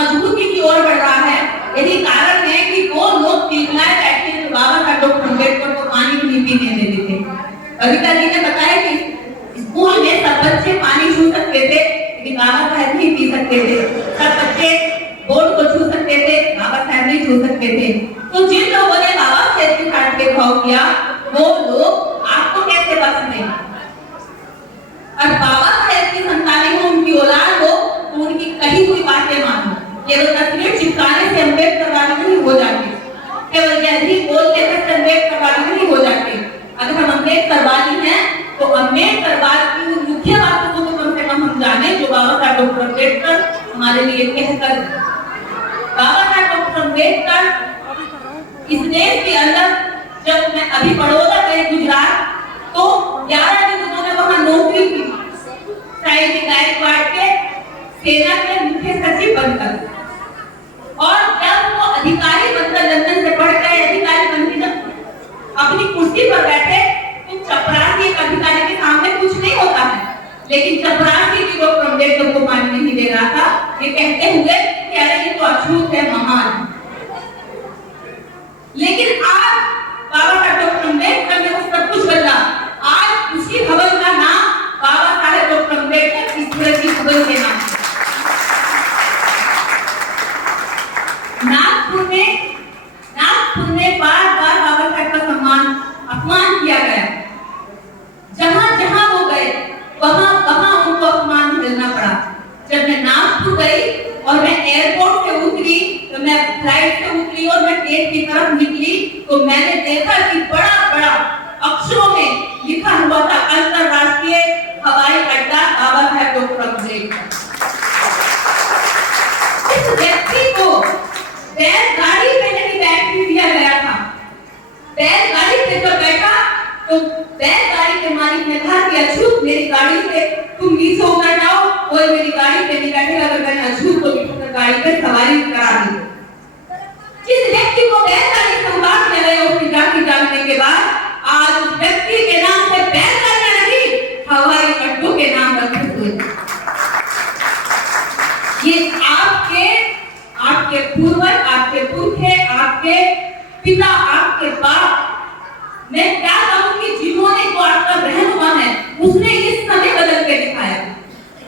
मजबूती की ओर बढ़ रहा है, यही कारण है कि वो लोग पिघलाए बैठे थे बाबा साहब डॉक्टर अम्बेडकर को पानी नहीं पीने देते थे। कविता जी ने बताया कि स्कूल में सब बच्चे पानी छू सकते थे लेकिन बाबा साहब नहीं पी सकते थे। सब बच्चे बोर्ड को छू सकते थे, बाबा साहब नहीं छू सकते थे। तो जिन लोगों ने बाबा साहब के साथ भेदभाव किया वो लोग आपको कैसे बख्श नहीं। और बाबा साहब की संतानें हो, उनकी औलाद हो, तो उनकी कही हुई बातें मानो। केवल तस्वीर चिपकाने से अम्बेडकर वाले नहीं हो जाते, केवल जैसी बोलते हैं अम्बेडकर वाले नहीं हो जाते। अगर हम अम्बेडकरवादी हैं तो अम्बेडकरवाद की मुख्य बातों को तो कम से कम हम जाने जो बाबा साहब डॉक्टर अम्बेडकर हमारे लिए कहकर। बाबा साहब डॉक्टर अम्बेडकर इस देश के अंदर, जब मैं अभी बड़ौदा गई गुजरात, तो 11 दिन उन्होंने वहां नौकरी की साइड गायकवाड़ के सेना के मुख्य सचिव बनकर। और जब वो अधिकारी बनकर लंदन से पढ़ गए, अधिकारी बनकर जब अपनी कुर्सी पर बैठे तो चपरासी एक अधिकारी के सामने कुछ नहीं होता है, लेकिन चपरासी भी डॉक्टर अम्बेडकर को पानी नहीं दे रहा था। ये कहते हुए कि अरे ये तो अछूत है, महान। लेकिन आज बाबा साहब डॉक्टर अम्बेडकर ने वो सब कुछ बदला। आज उसी भवन का नाम बाबा साहब डॉक्टर अम्बेडकर स्मृति भवन के नाम। नागपुर में बार बार बाबा साहब का सम्मान अपमान किया गया। जहां जहां वो गए वहां वहां उनको अपमान झेलना पड़ा। जब मैं नागपुर गई और मैं एयरपोर्ट से उतरी, तो मैं फ्लाइट से उतरी और मैं गेट की तरफ निकली, तो मैंने देखा कि बड़ा बड़ा अक्षरों में लिखा हुआ था अंतरराष्ट्रीय हवाई अड्डा बाबा साहब डॉक्टर अम्बेडकर। इस व्यक्ति को बैलगाड़ी पे नहीं बैठने दिया गया था। बैलगाड़ी पे जब बैठा तो बैलगाड़ी के मालिक ने कहा कि अछूत मेरी गाड़ी से तुम नीचे उतर जाओ, कोई मेरी गाड़ी पे नहीं बैठेगा, अगर मैंने अछूत को गाड़ी पे सवारी करा दी। जिस व्यक्ति को बैलगाड़ी संभालने गए उसकी जाति जानने के बाद आज उस व्यक्ति के नाम से बैलगाड़ी नहीं हवाई अड्डों के नाम रखे हुए। ये आपके पूर्वज, आपके पुरखे, आपके पिता, आपके बाप, मैं क्या कहूं कि जिन्होंने को आपका रहनुमा है उसने इस समय बदल के दिखाया।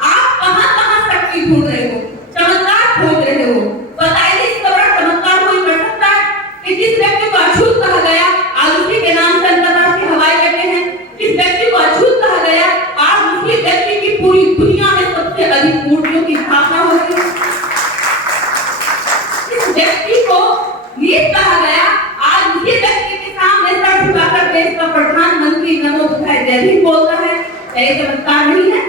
आप कहां शक्ति ढूंढ रहे हो, चमत्कार ढूंढ रहे हो। बताइए इस तरह चमत्कार कोई कर सकता है कि जिस व्यक्ति को अछूत कहा गया आज उसी के नाम से अंतरराष्ट्रीय हवाई अड्डे हैं। जिस व्यक्ति को अछूत कहा गया आज उसी व्यक्ति की पूरी दुनिया में सबसे अधिक मूर्तियों की स्थापना होती है। इस व्यक्ति को नीच कहा गया आज उसी व्यक्ति के सामने सर झुकाकर देश का प्रधानमंत्री नमो बुद्धाय जय भीम बोलता है। ये चमत्कार नहीं है?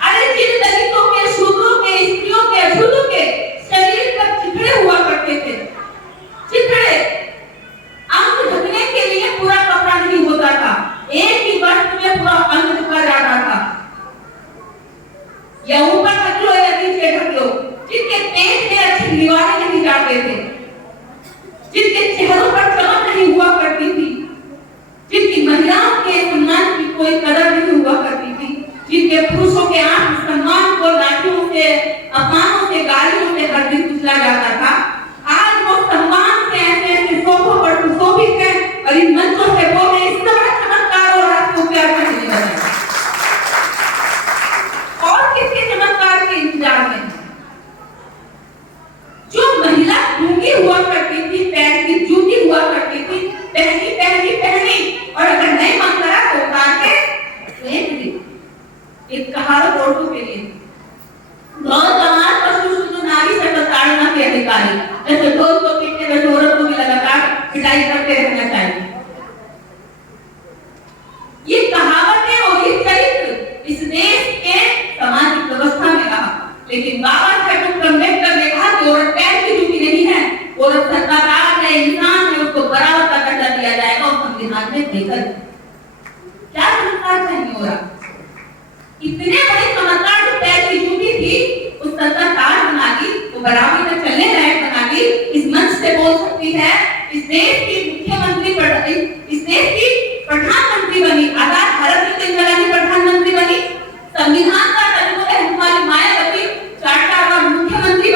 अरे जिन दलितों के, शूद्रों के, स्त्रियों के, अछूतों के शरीर पर चिथड़े हुआ करते थे, चिथड़े अंग ढकने के लिए पूरा कपड़ा नहीं होता था, एक ही वस्त्र में पूरा अंग ढका जाता था, या ऊपर ढक लो या नीचे ढक लो। जिनके पेट में अच्छी दीवारें नहीं जाते थे, जिनके चेहरों पर चमक नहीं हुआ करती थी, जिनकी महिलाओं के सम्मान की कोई कदर नहीं हुआ करती थी, जिनके पुरुषों के आत्मसम्मान को लाठियों से, अपमानों से, गालियों से हर दिन कुचला जाता था, आज वो सम्मान से ऐसे ऐसे शोभों पर सुशोभित है और इन मंचों से बोले इस तरह चमत्कार और आपको प्यार करने लगा। और किसके चमत्कार के इंतजार में? जो महिला गूंगी हुआ करती थी, पैर की जूती हुआ करती थी, पहनी पहनी पहनी और अगर नहीं मन करा तो उतार के फेंक दी। एक कहावत औरतों के लिए, गौर कमाल पशु शुद्ध नारी सकल ताड़ना के अधिकारी। जैसे ढोल को पीटने में औरत को भी लगातार पिटाई करते रहना चाहिए। ये कहावतें और ये चरित्र इस देश के सामाजिक व्यवस्था में रहा, लेकिन बाबा साहब डॉक्टर अम्बेडकर ने कहा कि औरत पैर की जूती नहीं है, औरत सरकार है, इंसान है, उसको बराबर का दर्जा दिया जाएगा और संविधान में देकर। क्या चमत्कार चाहिए हो रहा? इतने बड़े चमत्कार जो पैर की जूती थी उस सरकार ताज बना दी, वो बराबर में चलने लायक बना दी। इस मंच से बोल सकती है, इस देश की मुख्यमंत्री, इस देश की प्रधानमंत्री बनी, आजाद भारत की इंदिरा गांधी प्रधानमंत्री बनी, संविधान का हमारी मायावती चार्टर मुख्यमंत्री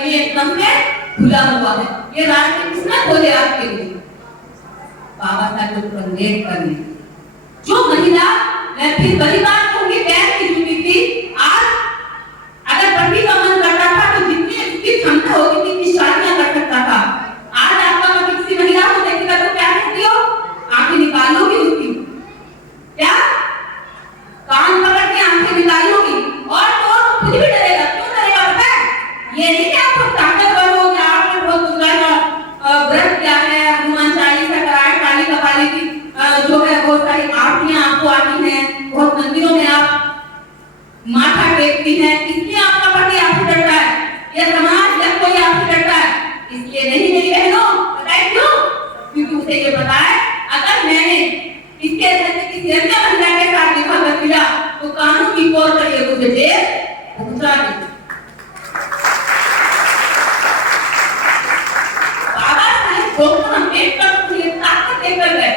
लिए एकदम से खुला हुआ है। ये रास्ते किसने खोले आपके लिए? बाबा साहब डॉक्टर अम्बेडकर ने। जो महिला, मैं फिर वही बात कहूंगी, पैर की जूती थी, आज अगर पति का मन करता था तो जितनी उसकी क्षमता होती थी इतनी शादियां कर सकता था। आज आपका पति किसी महिला को देखेगा तो क्या कहती हो? आंखें निकालोगी उसकी, क्या कान पकड़ के आंखें निकालोगी, और तो खुद भी डरेगा। क्यों डरेगा पता है? ये नहीं कि आप बहुत ताकतवर हो, या आपने बहुत दुर्गा का व्रत किया है, हनुमान चालीसा कराए, काली कपाली की जो है बहुत सारी आरतियां आपको आती हैं, बहुत मंदिरों में आप माथा टेकती हैं, इसलिए आपका पति आपसे डरता है, या समाज या कोई आपसे डरता है। इसलिए नहीं मेरी बहनों, बताए क्यों? क्योंकि उसे ये पता है अगर मैंने इसके रहते किसी अन्य महिला के साथ विवाह कर लिया तो कानून की कोर्ट करिए मुझे जेल पहुंचा दे। बाबा साहेब डॉक्टर अम्बेडकर को ये ताकत देकर गए।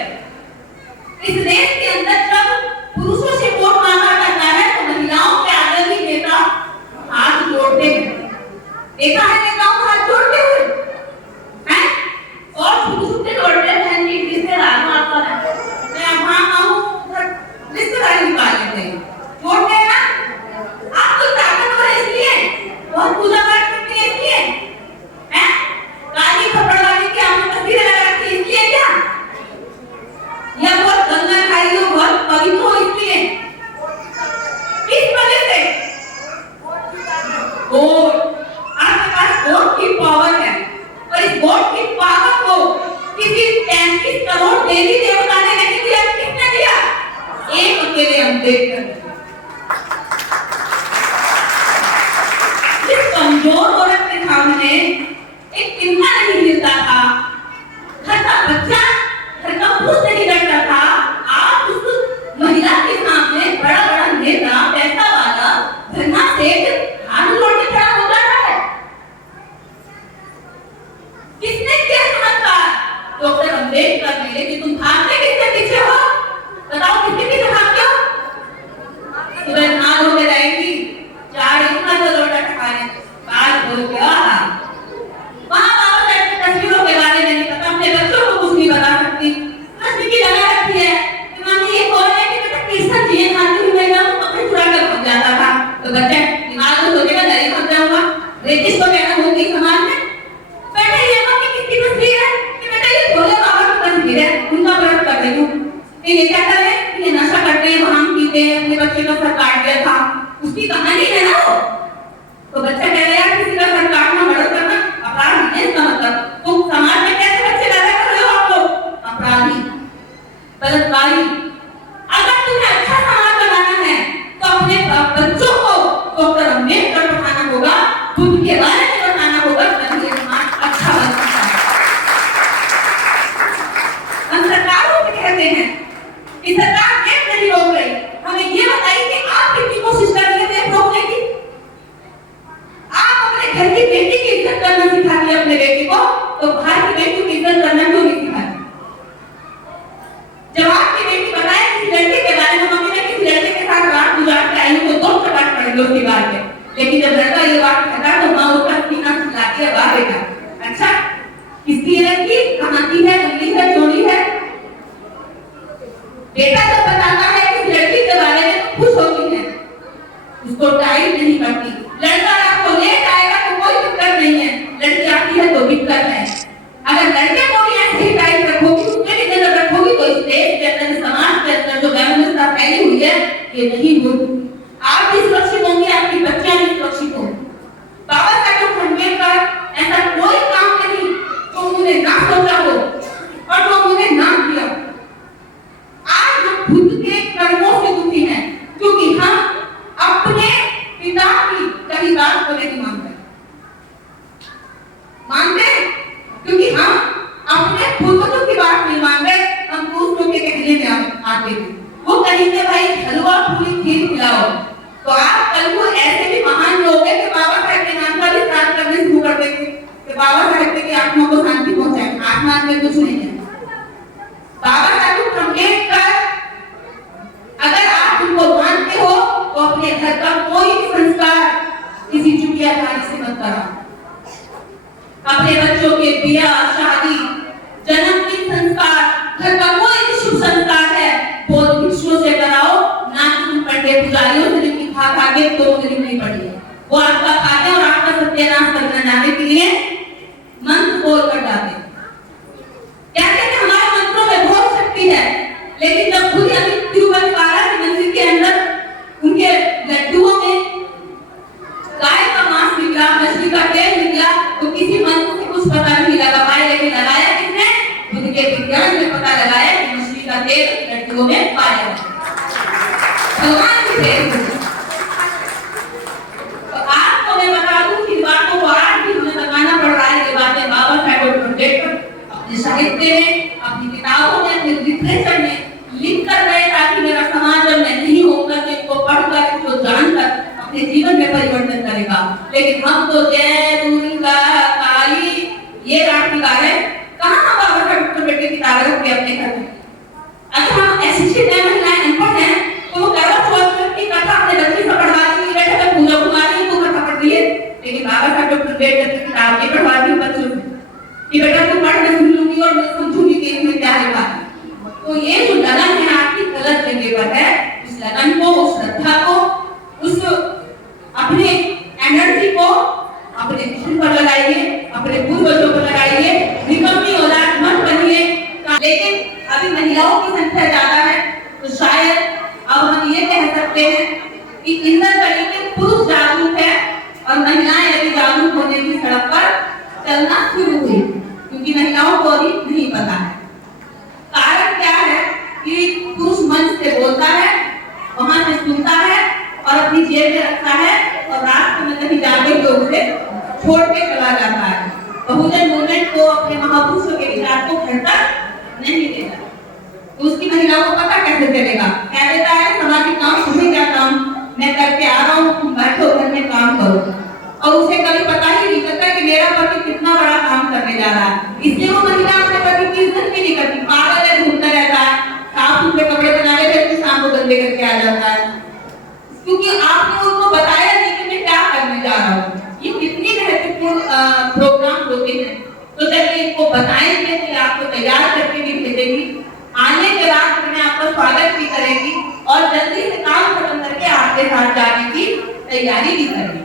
इस देश के अंदर जब पुरुषों से वोट मांगा जाता है तो महिलाओं के आगे भी नेता हाथ जोड़ते हैं। देखा है नेताओं को हाथ जोड़ते हुए हैं, और छुपते जोड़ते हैं जी रिश्तेदार आपका मैं वहां आऊं रिश्तेदार निकाल लेते हैं, जोड़ते हैं ना। आप तो ताकतवर है इसलिए, बहुत पूजा पाठ करती है इसलिए, हैं? काली कपड़ा वाली की आपने तस्वीरें लगा रखी है इसलिए क्या? या बहुत गंगा खाई हो, बहुत पवित्र हो इसलिए? किस वजह से? वोट, आपके पास वोट की पावर है, और इस वोट की पावर को किसी 35 करोड़ देवी देवता ने नहीं दिया। किसने दिया? एक अकेले अम्बेडकर ने। इस कमजोर औरत के सामने एक चिंता नहीं मिलता था, घर का बच्चा, घर का पुरुष नहीं डरता था। आप उस महिला के सामने बड़ा बड़ा नेता, पैसा वाला, धरना सेठ हाथ जोड़ के खड़ा हो जाता है। किसने किया चमत्कार? डॉक्टर अम्बेडकर ने। लेकिन तुम भागते किसके पीछे हो? बताओ किसके पीछे भागते हो? सुबह नहा धो के जाएंगी, 4 इतना तो लोटा खाने, बाल धो के आहा। वहां बाबा साहब की तस्वीरों के बारे में नहीं पता, अपने बच्चों को कुछ नहीं बता सकती। हंसी की लगा रखी है कि मम्मी ये बोल रहे कि बेटा कृष्ण जी खाती हुई महिला को कपड़े चुरा कर भाग जाता था, तो बच्चा दिमाग में सोचेगा नहीं भाग जाऊंगा, रेतिश को कहना होगी समाज में। बेटा ये मम्मी किसकी तस्वीर है? कि बेटा ये भोले बाबा की तस्वीर है, उनका व्रत कर रही हूँ। ये क्या कर रहे हैं? ये नशा करते हैं, भांग पीते हैं, अपने बच्चे का सर काट दिया था, उसकी कहानी है ना वो। तो बच्चा कह रहा है किसी का सर काटना, मर्डर करना अपराध नहीं है इसका मतलब। तो समाज में कैसे बच्चे पैदा कर रहे हो आप लोग? अपराधी, बलात्कारी। अगर तुम्हें अच्छा समाज बनाना है तो अपने बच्चों को डॉक्टर अम्बेडकर पढ़ाना होगा, बुद्ध के बारे में बताना होगा, तभी ये समाज अच्छा बन सकता है। हम सरकारों से कहते हैं कि सरकार गेट नहीं रोक रही, हमें ये बताइए कि आप कितनी कोशिश कर रही है रोकने की? आप अपने घर की बेटी की इज्जत करना सिखाती है अपने बेटी को, तो बाहर की बेटी की इज्जत करना क्यों नहीं सिखाती? जब आपकी बेटी बताए किसी लड़के के बारे में, मम्मी ने किसी लड़के के साथ रात गुजार के आई तो 2 चपाट पड़ गई उसकी बात पे, लेकिन जब लड़का ये बात कहता तो माँ उसका सीना चिल्लाती है, वाह बेटा, अच्छा किसकी है लड़की, कहाँ की है, दिल्ली है, चोरी है? बेटा जब बताता है किसी लड़की के बारे में तो खुश होती है, उसको टाइम नहीं करती। लड़का आपको लेट आएगा तो कोई दिक्कत नहीं है, लड़की आती है तो दिक्कत है। अगर लड़के को भी ऐसे ही टाइम रखोगी, उसके भी नजर रखोगी, तो इस देश के अंदर, समाज के अंदर जो व्यवस्था फैली हुई है ये नहीं होगी। आप भी सुरक्षित होंगे, आपकी बच्चियां भी सुरक्षित होंगी। बाबा साहब अम्बेडकर ऐसा कोई काम नहीं जो उन्होंने ना सोचा हो और जो उन्होंने ना किया। आज हम खुद के कर्मों से दुखी हैं क्योंकि हम अपने पिता की कही बात को नहीं मानते क्योंकि हम अपने पूर्वजों की बात नहीं मान रहे, हम दूसरों के कहने में आते थे। वो कहेंगे भाई हलवा पूरी खीर खिलाओ, तो आप कल को ऐसे भी महान लोग हैं कि बाबा साहब के नाम का भी प्रार्थना करने शुरू कर देंगे कि बाबा साहब की आत्मा को शांति पहुंचाए। आसमान में कुछ नहीं है। बाबा साहब अम्बेडकर अगर आप उनको मानते हो तो अपने घर का कोई भी संस्कार किसी चुटिया खाने से मत कराओ। बच्चों के ब्याह शादी, जन्मदिन संस्कार, घर का कोई भी शुभ संस्कार है वो भिक्षुओं से कराओ, ना कि तुम पंडित पुजारियों से लिखी खा के तो नहीं पड़ी है। वो आपका खाते और आपका सत्यानाश करने जाने के लिए मंत्र बोल कर जाते। कहते हैं हमारे मंत्रों में बहुत शक्ति है, लेकिन जब खुद अभी तिरुवनंतपुरम के मंदिर के अंदर उनके लड्डुओं में गाय का मांस निकला, मछली का तेल निकला, तो किसी मंत्र से कुछ पता नहीं लगा पाए, लेकिन लगाया किसने? खुद के विज्ञान में पता लगाया कि मछली का तेल लड्डुओं में पाया है। भगवान की देन। तो आपको मैं बता दूं कि बातों को आज भी हमें बताना पड़ रहा है। ये बातें बाबा साहेब अम्बेडकर अपने साहित्य में, अपनी किताबों में, अपने लिटरेचर में लिख कर गए ताकि मेरा समाज जब मैं नहीं होगा तो इसको पढ़कर, इसको जानकर अपने जीवन में परिवर्तन करेगा। लेकिन हम तो जय दुर्गा काली ये रात गा रहे, कहाँ हम बाबा साहेब अम्बेडकर की किताब रख के अपने घर में? अगर हम अशिक्षित हैं, महिलाएं अनपढ़ हैं, तो वो गर्भ की कथा अपने बच्चे से पढ़वा दी, बेटे मैं पूजा कुमारी को कथा पढ़ रही है, लेकिन बाबा साहेब अम्बेडकर की किताब नहीं पढ़वा दी बच्चों को कि बेटा तू पढ़, मैं सुन लूंगी और मैं समझूंगी कि इसमें क्या है। तो ये जो लगन है आपकी गलत जगह पर है। उस लगन को, उस श्रद्धा को, उस अपने एनर्जी को अपने मिशन पर लगाइए, अपने पूर्वजों पर लगाइए, निकम्मी औलाद मत बनिए। लेकिन अभी महिलाओं की संख्या ज्यादा है, तो शायद अब हम ये कह सकते हैं कि इंदर गली के पुरुष जागरूक है और महिलाएं अभी जागरूक होने की सड़क पर चलना शुरू हुई, क्योंकि महिलाओं को अभी नहीं पता है। कारण क्या है कि पुरुष मंच से बोलता है, वहां से सुनता है और अपनी जेब में रखता है और रास्ते में कहीं जाके लोग उसे छोड़ के चला जाता है। बहुजन मूवमेंट को, अपने महापुरुषों के विचार को घर तक नहीं देता। तो उसकी महिलाओं को पता कैसे चलेगा? कह देता है सामाजिक काम, तुम्हें क्या काम, मैं करके आ रहा हूँ, तुम बैठो घर में काम करो। और उसे कभी पता ही नहीं चलता कि मेरा पति कितना बड़ा काम करने जा रहा है। इसलिए वो महिला अपने पति की इज्जत भी नहीं करती, पागल है, घूमता रहता है, साफ सुथरे कपड़े पहना के फिर शाम को गंदे करके आ जाता है, क्योंकि आपने उनको बताया नहीं कि मैं क्या करने जा रहा हूँ। ये कितनी महत्वपूर्ण प्रोग्राम होते हैं। तो चलिए इनको बताएंगे कि आपको तैयार करके भी भेजेगी, आने के बाद मैं आपका स्वागत भी करेगी और जल्दी से काम खत्म करके आपके साथ जाने की तैयारी भी करेगी।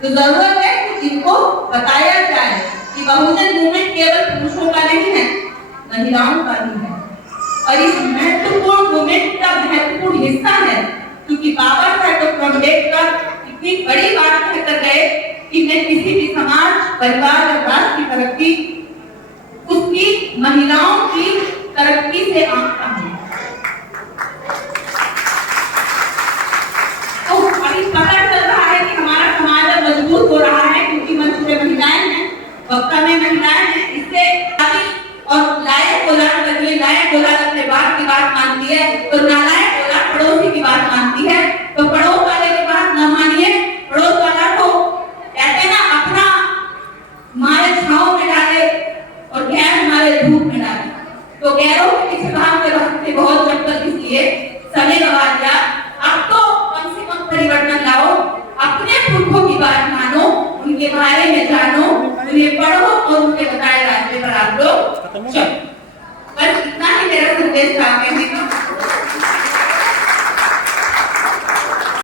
तो जरूरत है कि इनको बताया जाए कि बहुजन मूवमेंट केवल पुरुषों का नहीं है, महिलाओं का भी है। और इस महत्वपूर्ण मूवमेंट का महत्वपूर्ण हिस्सा है, क्योंकि बाबा साहेब अम्बेडकर इतनी बड़ी बात कहकर गए कि मैं किसी भी समाज, परिवार और राष्ट्र की तरक्की उसकी महिलाओं की तरक्की से आंकता हूँ। तो अभी पता चल रहा है कि हमारा समाज मजबूत हो रहा है, क्योंकि मंच में महिलाएं हैं, वक्ता में महिलाएं हैं। इससे और लायक औलाद बनिए, लायक औलाद अपने बाप की बात मानती है, तो नालायक औलाद पड़ोसी की बात मानती है। तो पड़ोस वाले की बात न मानिए, पड़ोस वाला को कहते ना अपना हमारे छांव में डाले और गैर हमारे धूप में डाले। तो गैरों के पीछे भाग के भागते बहुत जब तक इसलिए समय गवा दिया। अब तो कम से कम परिवर्तन लाओ, अपने पुरखों की बात मानो, उनके बारे में जानो, उन्हें पढ़ो और उनके बताए रास्ते पर आप लोग चलो। बस इतना ही मेरा संदेश था।